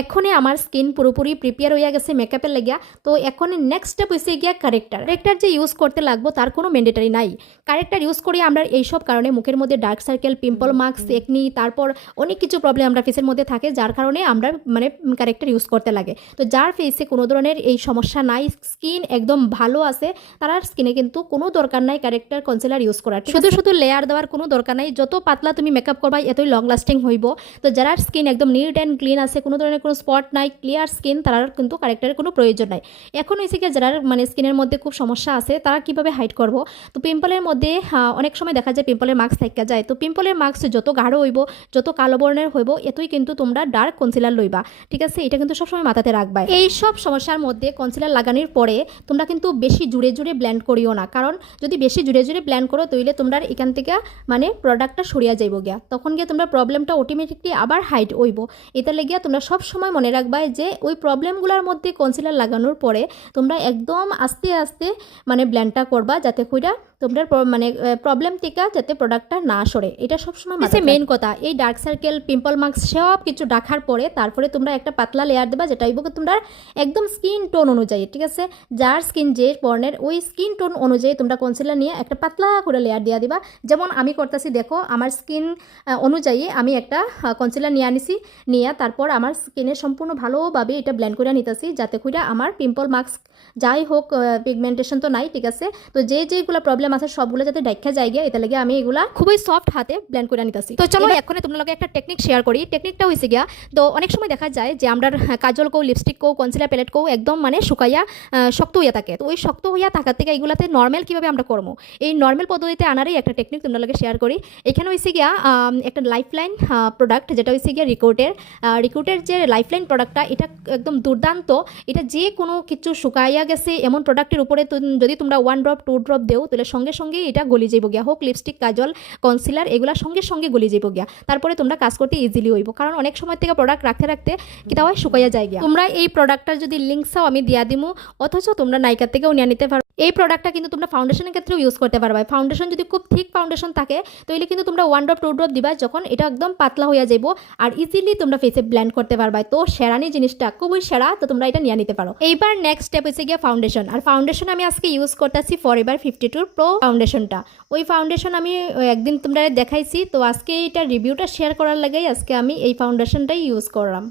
এখনই আমার স্কিন পুরোপুরি প্রিপেয়ার হয়ে গেছে মেকআপের লাগিয়া। তো এখন নেক্সট স্টেপ হয়েছে গিয়া কারেক্টার যে ইউজ করতে লাগবো তার কোনো ম্যান্ডেটারি নাই। কারেক্টার ইউজ করি আমরা এইসব কারণে মুখের মধ্যে dark circle, pimple marks, acne, তারপর অনেক কিছু প্রবলেম আমরা ফেসের মধ্যে থাকে, যার কারণে আমরা মানে কারেক্টার ইউজ করতে লাগে। তো যার ফেসে কোনো ধরনের এই সমস্যা নাই, স্কিন একদম ভালো আছে, তার স্কিনে কিন্তু কোনো দরকার নাই কারেক্টার কনসিলার ইউজ করার। শুধু লেয়ার দেওয়ার কোনো দরকার নাই, যত পাতলা তুমি মেকআপ করবা এতই লং লাস্টিং হইব। তো যারা স্কিন একদম নিট অ্যান্ড ক্লিন আছে, কোনো ধরনের কোনো স্পট নাই, ক্লিয়ার স্কিন, তারা কিন্তু কারেক্টারের কোনো প্রয়োজন নাই। এখন হয়েছে কি যারা মানে স্কিনের মধ্যে খুব সমস্যা আছে তারা কিভাবে হাইড করব। তো পিম্পলের মধ্যে অনেক সময় দেখা যায় পিম্পলের মার্কস থাকা যায়। তো পিম্পলের মার্কস যত গাঢ় হইব, যত কালো বর্ণের হইব, এতই কিন্তু তোমরা ডার্ক কনসিলার লইবা। ঠিক আছে, এটা কিন্তু সবসময় মাথাতে রাখবা। এই সব সমস্যার মধ্যে কনসিলার লাগানোর পরে তোমরা কিন্তু বেশি জুড়ে জুড়ে ব্ল্যান্ড করিও না, কারণ যদি বেশি জুড়ে জুড়ে ব্ল্যান্ড করো তাহলে তোমরা এখান থেকে মানে প্রোডাক্টটা সরিয়া যাইব গিয়া, তখন গিয়ে তোমরা প্রবলেমটা অটোমেটিকলি আবার হাইড হইব। এটা লেগিয়া তোমরা সব সময় মনে রাখবা যে ওই প্রবলেমগুলোর মধ্যে কনসিলার লাগানোর পরে তোমরা একদম আস্তে আস্তে মানে ব্ল্যান্ডটা করবা, যাতে কইরা তোমরা মানে প্রবলেম থেকে যাতে প্রোডাক্টটা না সরে। এটা সবসময় মেইন কথা। এই ডার্ক সার্কেল, পিম্পল মার্কস সব কিছু ঢাকার পরে তারপরে তোমরা একটা পাতলা লেয়ার দেবা, যেটা হইব তোমরা একদম স্কিন টোন অনুযায়ী, ঠিক আছে, যার স্কিন যে বর্ণের ওই স্কিন টোন অনুযায়ী তোমরা কনসিলার নিয়ে একটা পাতলা করে লেয়ার দিয়ে দিবা। যেমন আমি করতেছি, দেখো আমার স্কিন অনুযায়ী আমি একটা কনসিলার নিয়ে আনিছি, নিয়ে তারপর আমার স্কিনের সম্পূর্ণ ভালোভাবে এটা ব্লেন্ড করে নিতেছি, যাতে করে আমার পিম্পল মার্কস যাই হোক, পিগমেন্টেশন তো নাই, ঠিক আছে, তো যেগুলো প্রবলেম আছে সবগুলো যাতে দেখা যায় গিয়ে, এটা লাগে আমি এগুলা খুবই সফট হাতে ব্লেন্ড করে নিতেছি। তো চলো এখন তোমাদের একটা টেকনিক শেয়ার করি। টেকনিকটা হয়েছে গিয়া, তো অনেক সময় দেখা যায় যে আমরা কাজল কো, লিপস্টিক কো, কনসিলার প্যালেট কো একদম মানে শুকাইয়া শক্ত হইয়া থাকে। তো ওই শক্ত হইয়া থাকার থেকে এইগুলাতে নর্মাল কীভাবে আমরা করবো, এই নর্মাল পদ্ধতিতে আনারই একটা টেকনিক তোমাদের শেয়ার করি। এখানে হয়েছে গিয়া একটা লাইফলাইন প্রোডাক্ট, যেটা হয়েছে গিয়া রিক্রুটের যে লাইফলাইন প্রোডাক্টটা, এটা একদম দুর্দান্ত। এটা যে কোনো কিছু শুকাইয়া গেছে এমন প্রোডাক্টের উপরে যদি তোমরা 1 ড্রপ 2 ড্রপ দেও, তাহলে সঙ্গে সঙ্গে এটা গলি যাইব গিয়া, হোক লিপস্টিক, কাজল, কনসিলার, এগুলা সঙ্গে সঙ্গে গলি যাইব গিয়া। তারপরে তোমরা কাজ করতে ইজিলি হইব, কারণ অনেক সময় থেকে প্রোডাক্ট রাখতে রাখতে কিতা হয়, শুকাইয়া যায় গিয়া। তোমরা এই প্রোডাক্টটার যদি লিঙ্ক চাও আমি দিয়া দিমু, অথচ তোমরা নাইকার থেকেও নিয়ে নিতে পারো। এই প্রোডাক্টটা কিন্তু তোমরা ফাউন্ডেশনের ক্ষেত্রেও ইউজ করতে পারবে। ফাউন্ডেশন যদি খুব থিক ফাউন্ডেশন থাকে তাহলে কিন্তু তোমরা 1 ড্রপ 2 ড্রপ দিবা, যখন এটা একদম পাতলা হয়ে যাইব আর ইজিলি তোমরা ফেসে ব্লেন্ড করতে পারবে। তো সেরানি জিনিসটা খুবই সেরা, তো তোমরা এটা নিয়ে নিতে পারো। এইবার নেক্সট স্টেপ হচ্ছে গিয়ে ফাউন্ডেশন। আর ফাউন্ডেশন আমি আজকে ইউজ করতেছি ফরএভার 52 প্রো ফাউন্ডেশনটা। ওই ফাউন্ডেশন আমি একদিন তোমরা দেখাইছি, তো আজকে এটা রিভিউটা শেয়ার করার লাগেই আজকে আমি এই ফাউন্ডেশনটাই ইউজ করলাম।